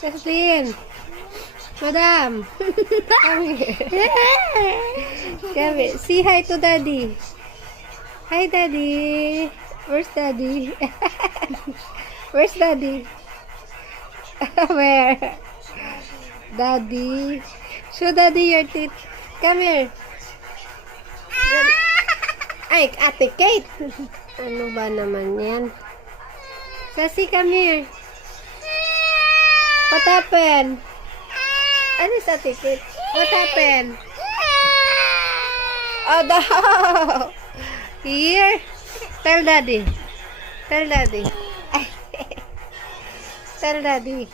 Justin, Madam, come here. Come here. Say hi to Daddy. Hi, Daddy. Where's Daddy? Where's Daddy? Where? Daddy. Show Daddy your teeth. Come here. Ay, Ate Kate. Ano ba naman yan? Sassy, come here. What happened? Ano is Ate Kate? What happened? Oh, no. Here. Tell Daddy. Tell Daddy. Tell Daddy.